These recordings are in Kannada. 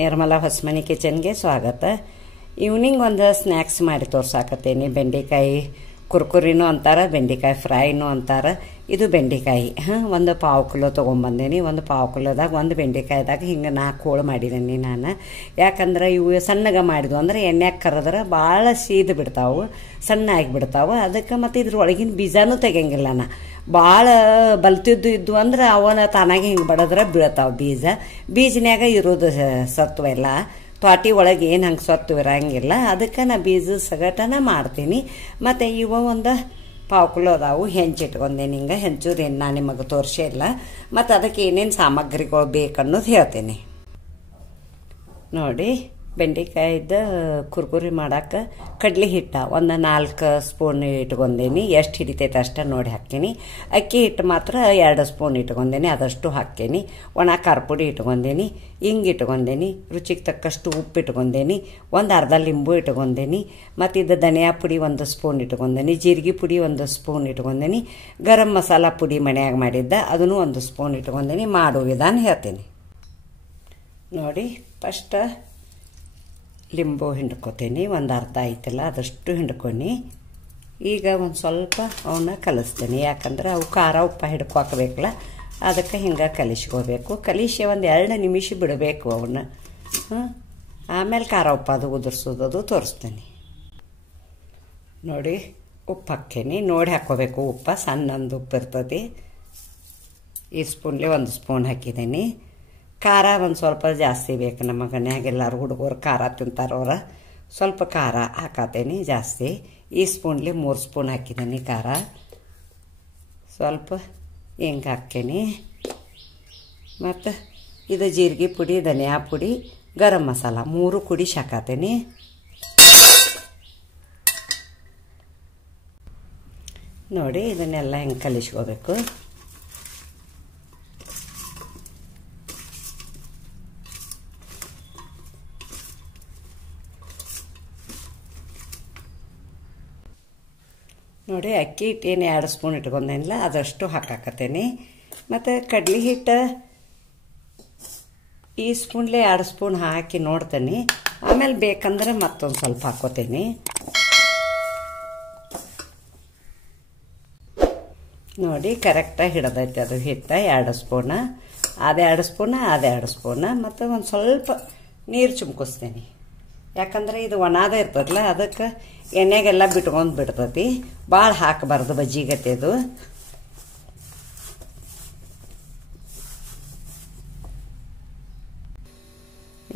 ನಿರ್ಮಲಾ ಹೊಸಮನಿ ಕಿಚನ್ಗೆ ಸ್ವಾಗತ. ಈವ್ನಿಂಗ್ ಒಂದು ಸ್ನ್ಯಾಕ್ಸ್ ಮಾಡಿ ತೋರ್ಸಾಕತ್ತೇನೆ. ಬೆಂಡೆಕಾಯಿ ಕುರ್ಕುರಿನೂ ಅಂತಾರೆ, ಬೆಂಡೆಕಾಯಿ ಫ್ರೈನೂ ಅಂತಾರೆ. ಇದು ಬೆಂಡೆಕಾಯಿ ಒಂದು ಪಾವು ಕಿಲೋ ತೊಗೊಂಬಂದೇನಿ. ಒಂದು ಪಾವು ಕಿಲೋದಾಗ ಒಂದು ಬೆಂಡೆಕಾಯ್ದಾಗ ಹಿಂಗೆ 4 ಹೋಳು ಮಾಡಿದ್ದೀನಿ ನಾನು. ಯಾಕಂದ್ರೆ ಇವು ಸಣ್ಣಗೆ ಮಾಡಿದ್ವು ಅಂದ್ರೆ ಎಣ್ಣೆಗೆ ಕರೆದ್ರೆ ಭಾಳ ಸೀದು ಬಿಡ್ತಾವೆ, ಸಣ್ಣ ಆಗಿಬಿಡ್ತಾವೆ. ಅದಕ್ಕೆ ಮತ್ತು ಇದ್ರೊಳಗಿನ ಬೀಜನೂ ತೆಗಿಯಂಗಿಲ್ಲ ನಾ. ಭಾಳ ಬಲ್ತಿದ್ದು ಇದ್ದು ಅಂದ್ರೆ ಅವನ ತಾನಾಗೆ ಹಿಂಗೆ ಬಡದ್ರೆ ಬೀಳ್ತಾವೆ ಬೀಜನ್ಯಾಗ ಇರೋದು ಸತ್ವ ಎಲ್ಲ. ತ್ವಾಟಿ ಒಳಗೆ ಏನು ಹಂಗೆ ಸತ್ತು ಇರೋಂಗಿಲ್ಲ. ಅದಕ್ಕೆ ನಾ ಬೀಜದ ಸಗಟನ ಮಾಡ್ತೀನಿ. ಮತ್ತು ಇವ ಒಂದು ಪಾವು ಕಿಲೋ ಅದಾವು. ಹೆಂಚಿಟ್ಕೊಂಡೇನಿ. ಹಿಂಗೆ ಹೆಂಚೋದೇನು ನಾನು ನಿಮಗೆ ತೋರಿಸೇ ಇಲ್ಲ. ಮತ್ತು ಅದಕ್ಕೆ ಏನೇನು ಸಾಮಗ್ರಿಗಳು ಬೇಕನ್ನೋದು ಹೇಳ್ತೀನಿ ನೋಡಿ. ಬೆಂಡೆಕಾಯ್ದ ಕುರ್ಕುರಿ ಮಾಡಕ್ಕೆ ಕಡ್ಲೆ ಹಿಟ್ಟು ಒಂದು 4 ಸ್ಪೂನ್ ಇಟ್ಕೊಂಡೇನಿ. ಎಷ್ಟು ಹಿಡಿತೈತೆ ಅಷ್ಟು ನೋಡಿ ಹಾಕೀನಿ. ಅಕ್ಕಿ ಹಿಟ್ಟು ಮಾತ್ರ 2 ಸ್ಪೂನ್ ಇಟ್ಕೊಂಡೇನಿ, ಅದಷ್ಟು ಹಾಕೇನಿ. ಒಣ ಖಾರ ಪುಡಿ ಇಟ್ಕೊಂಡೇನಿ, ಹಿಂಗೆ ಇಟ್ಕೊಂಡೇನಿ, ರುಚಿಗೆ ತಕ್ಕಷ್ಟು ಉಪ್ಪು ಇಟ್ಕೊಂಡೇನಿ, ಒಂದು ಅರ್ಧ ಲಿಂಬು ಇಟ್ಕೊಂಡೇನಿ. ಮತ್ತು ಇದು ಧನಿಯಾ ಪುಡಿ 1 ಸ್ಪೂನ್ ಇಟ್ಕೊಂಡೇನಿ, ಜೀರಿಗೆ ಪುಡಿ 1 ಸ್ಪೂನ್ ಇಟ್ಕೊಂಡೇನಿ, ಗರಂ ಮಸಾಲ ಪುಡಿ ಮನ್ಯಾಗ ಮಾಡಿದ್ದ ಅದನ್ನು 1 ಸ್ಪೂನ್ ಇಟ್ಕೊಂಡೇನಿ. ಮಾಡೋ ವಿಧಾನ ಹೇಳ್ತೀನಿ ನೋಡಿ. ಫಸ್ಟ್ ಲಿಂಬು ಹಿಂಡ್ಕೊತೀನಿ. ಒಂದು ಅರ್ಧ ಐತಲ್ಲ ಅದಷ್ಟು ಹಿಂಡ್ಕೊಂಡು ಈಗ ಒಂದು ಸ್ವಲ್ಪ ಅವನ್ನ ಕಲಿಸ್ತೀನಿ. ಯಾಕಂದ್ರೆ ಅವು ಖಾರ ಉಪ್ಪ ಹಿಡ್ಕೊಬೇಕಲ್ಲ, ಅದಕ್ಕೆ ಹಿಂಗೆ ಕಲಿಸ್ಕೋಬೇಕು. ಕಲಿಸಿ ಒಂದು 2 ನಿಮಿಷ ಬಿಡಬೇಕು ಅವನ್ನ. ಆಮೇಲೆ ಖಾರ ಉಪ್ಪು ಅದು ಉದುರ್ಸೋದು ತೋರಿಸ್ತೀನಿ ನೋಡಿ. ಉಪ್ಪು ಹಾಕೇನಿ, ನೋಡಿ ಹಾಕ್ಕೋಬೇಕು. ಉಪ್ಪು ಸಣ್ಣಂದು ಉಪ್ಪು ಇರ್ತದೆ. ಈ ಸ್ಪೂನ್ಲಿ 1 ಸ್ಪೂನ್ ಹಾಕಿದ್ದೀನಿ. ಖಾರ ಒಂದು ಸ್ವಲ್ಪ ಜಾಸ್ತಿ ಬೇಕು. ನಮ್ಮ ಮನೆಯಾಗ ಎಲ್ಲರೂ ಹುಡುಗರು ಖಾರ ತಿಂತಾರವ್ರ. ಸ್ವಲ್ಪ ಖಾರ ಹಾಕತ್ತೇನೆ ಜಾಸ್ತಿ. ಈ ಸ್ಪೂನ್ಲಿ 3 ಸ್ಪೂನ್ ಹಾಕಿದ್ದೀನಿ ಖಾರ. ಸ್ವಲ್ಪ ಹಿಂಗೆ ಹಾಕೇನಿ. ಮತ್ತು ಇದು ಜೀರಿಗೆ ಪುಡಿ, ಧನಿಯಾ ಪುಡಿ, ಗರಂ ಮಸಾಲ 3 ಕುಡಿ ಹಾಕತ್ತೇನೆ. ನೋಡಿ ಇದನ್ನೆಲ್ಲ ಹಿಂಗೆ ಕಲಿಸ್ಕೋಬೇಕು. ನೋಡಿ ಅಕ್ಕಿ ಹಿಟ್ಟು ಏನು 2 ಸ್ಪೂನ್ ಇಟ್ಕೊಂಡೇನಿಲ್ಲ ಅದಷ್ಟು ಹಾಕಾಕತ್ತೇನೆ. ಮತ್ತು ಕಡ್ಲೆ ಹಿಟ್ಟು ಈ ಸ್ಪೂನ್ಲೆ 2 ಸ್ಪೂನ್ ಹಾಕಿ ನೋಡ್ತೇನೆ. ಆಮೇಲೆ ಬೇಕಂದ್ರೆ ಮತ್ತೊಂದು ಸ್ವಲ್ಪ ಹಾಕೋತೇನೆ ನೋಡಿ. ಕರೆಕ್ಟಾಗಿ ಹಿಡ್ದೈತೆ ಅದು ಹಿಟ್ಟು. 2 ಸ್ಪೂನ ಅದೇ 2 ಸ್ಪೂನ ಅದೇ 2 ಸ್ಪೂನ. ಮತ್ತು ಒಂದು ಸ್ವಲ್ಪ ನೀರು ಚುಮ್ಕಿಸ್ತೇನೆ. ಯಾಕಂದ್ರೆ ಇದು ಒಣದ ಇರ್ತದಲ್ಲ, ಅದಕ್ಕೆ ಎಣ್ಣೆಗೆಲ್ಲ ಬಿಟ್ಕೊಂಡು ಬಿಡ್ತತಿ. ಭಾಳ ಹಾಕಬಾರ್ದು ಬಜ್ಜಿಗತ್ತೆದು.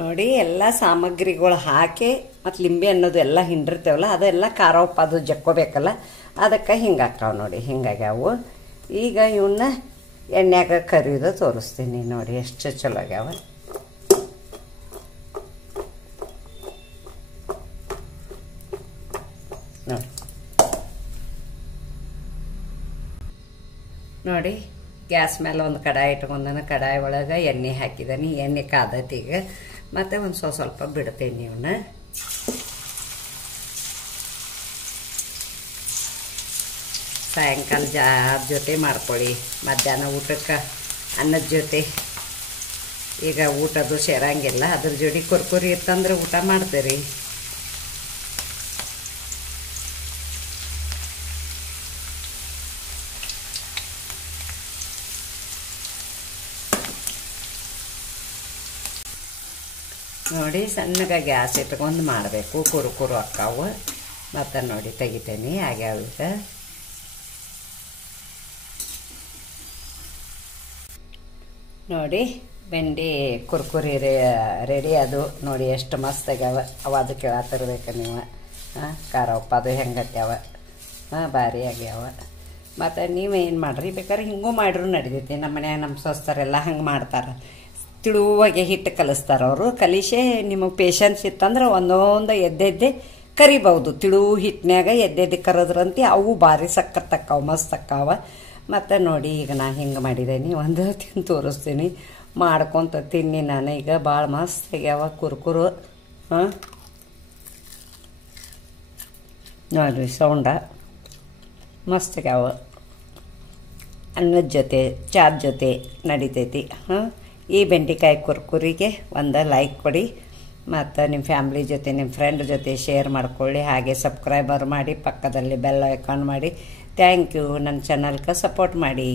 ನೋಡಿ ಎಲ್ಲ ಸಾಮಗ್ರಿಗಳು ಹಾಕಿ ಮತ್ತು ಲಿಂಬೆ ಅನ್ನೋದು ಎಲ್ಲ ಹಿಂಡಿರ್ತೇವಲ್ಲ, ಅದೆಲ್ಲ ಖಾರ ಉಪ್ಪು ಅದು ಜಕ್ಕೋಬೇಕಲ್ಲ, ಅದಕ್ಕೆ ಹಿಂಗೆ ಹಾಕ್ತಾವೆ ನೋಡಿ. ಹಿಂಗಾಗ್ಯಾವು. ಈಗ ಇವನ್ನ ಎಣ್ಣೆಯಾಗ ಕರಿಯೋದು ತೋರಿಸ್ತೀನಿ ನೋಡಿ ಎಷ್ಟು ಚಲೋ ಆಗ್ಯಾವ. ನೋಡಿ ಗ್ಯಾಸ್ ಮೇಲೆ ಒಂದು ಕಡಾಯಿ ಇಟ್ಕೊಂಡನ. ಕಡಾಯಿ ಒಳಗೆ ಎಣ್ಣೆ ಹಾಕಿದ್ದೀನಿ. ಎಣ್ಣೆ ಕಾದೈತಿ ಈಗ. ಮತ್ತು ಒಂದು ಸ್ವಲ್ಪ ಬಿಡ್ತೀನಿ ಇವನ್ನ. ಸಾಯಂಕಾಲ ಜೊತೆ ಮಾಡ್ಕೊಳ್ಳಿ. ಮಧ್ಯಾಹ್ನ ಊಟಕ್ಕೆ ಅನ್ನದ ಜೊತೆ. ಈಗ ಊಟದ್ದು ಸೇರಂಗಿಲ್ಲ, ಅದ್ರ ಜೋಡಿ ಕುರ್ಕುರಿ ಇತ್ತಂದ್ರೆ ಊಟ ಮಾಡ್ತೀರಿ. ನೋಡಿ ಸಣ್ಣಗೆ ಗ್ಯಾಸ್ ಇಟ್ಕೊಂಡು ಮಾಡಬೇಕು. ಕುರುಕುರು ಅಕ್ಕಾವು. ಮತ್ತು ನೋಡಿ ತೆಗಿತೇನೆ ಆಗ್ಯಾವ. ಈಗ ನೋಡಿ ಬೆಂಡೆ ಕುರ್ಕುರಿ ರೆಡಿ ಅದು ನೋಡಿ. ಎಷ್ಟು ಮಸ್ತ್ ಆಗ್ಯಾವ. ಅವ ಅದು ಕೇಳತ್ತಿರ್ಬೇಕು ನೀವು. ಖಾರ ಉಪ್ಪು ಅದು ಹೆಂಗತ್ಯಾವ. ಭಾರಿ ಆಗ್ಯಾವ. ಮತ್ತು ನೀವೇನು ಮಾಡ್ರಿ, ಬೇಕಾದ್ರೆ ಹಿಂಗೂ ಮಾಡ್ರೂ ನಡಿತೈತಿ. ನಮ್ಮ ಮನ್ಯಾಗ ನಮ್ಮ ಸ್ವಸ್ಥರೆಲ್ಲ ಹಂಗೆ ಮಾಡ್ತಾರೆ. ತಿಳುವಾಗೆ ಹಿಟ್ಟು ಕಲಿಸ್ತಾರೆ ಅವರು. ಕಲಿಸೇ ನಿಮಗೆ ಪೇಷನ್ಸ್ ಇತ್ತಂದ್ರೆ ಒಂದೊಂದು ಎದ್ದೆದ್ದೆ ಕರಿಬಹುದು. ತಿಳು ಹಿಟ್ಟಿನಾಗ ಎದ್ದೆದ್ದೆ ಕರೆದ್ರಂತೆ ಅವು ಭಾರಿ ಸಕ್ಕತ್ತಕ್ಕಾವ, ಮಸ್ತ್ ಅಕ್ಕಾವ. ಮತ್ತು ನೋಡಿ ಈಗ ನಾನು ಹಿಂಗೆ ಮಾಡಿದ್ದೀನಿ. ಒಂದು ತಿಂದು ತೋರಿಸ್ತೀನಿ. ಮಾಡ್ಕೊತ ತಿನ್ನಿ ನಾನು. ಈಗ ಭಾಳ ಮಸ್ತ್ ಆಗ್ಯಾವ ಕುರ್ಕುರು. ನೋಡಿರಿ ಸೌಂಡ ಮಸ್ತ್ ಆಗ್ಯಾವ. ಅನ್ನದ ಜೊತೆ ಚಾದ ಜೊತೆ ನಡಿತೈತಿ. ಈ ಬೆಂಡೆಕಾಯಿ ಕುರ್ಕುರಿಗೆ ಒಂದು ಲೈಕ್ ಕೊಡಿ ಮತ್ತು ನಿಮ್ಮ ಫ್ಯಾಮ್ಲಿ ಜೊತೆ ನಿಮ್ಮ ಫ್ರೆಂಡ್ ಜೊತೆ ಶೇರ್ ಮಾಡ್ಕೊಳ್ಳಿ. ಹಾಗೆ ಸಬ್ಸ್ಕ್ರೈಬರ್ ಮಾಡಿ, ಪಕ್ಕದಲ್ಲಿ ಬೆಲ್ ಐಕಾನ್ ಮಾಡಿ. Thank you. ನನ್ನ ಚಾನಲ್ಗೆ ಸಪೋರ್ಟ್ ಮಾಡಿ.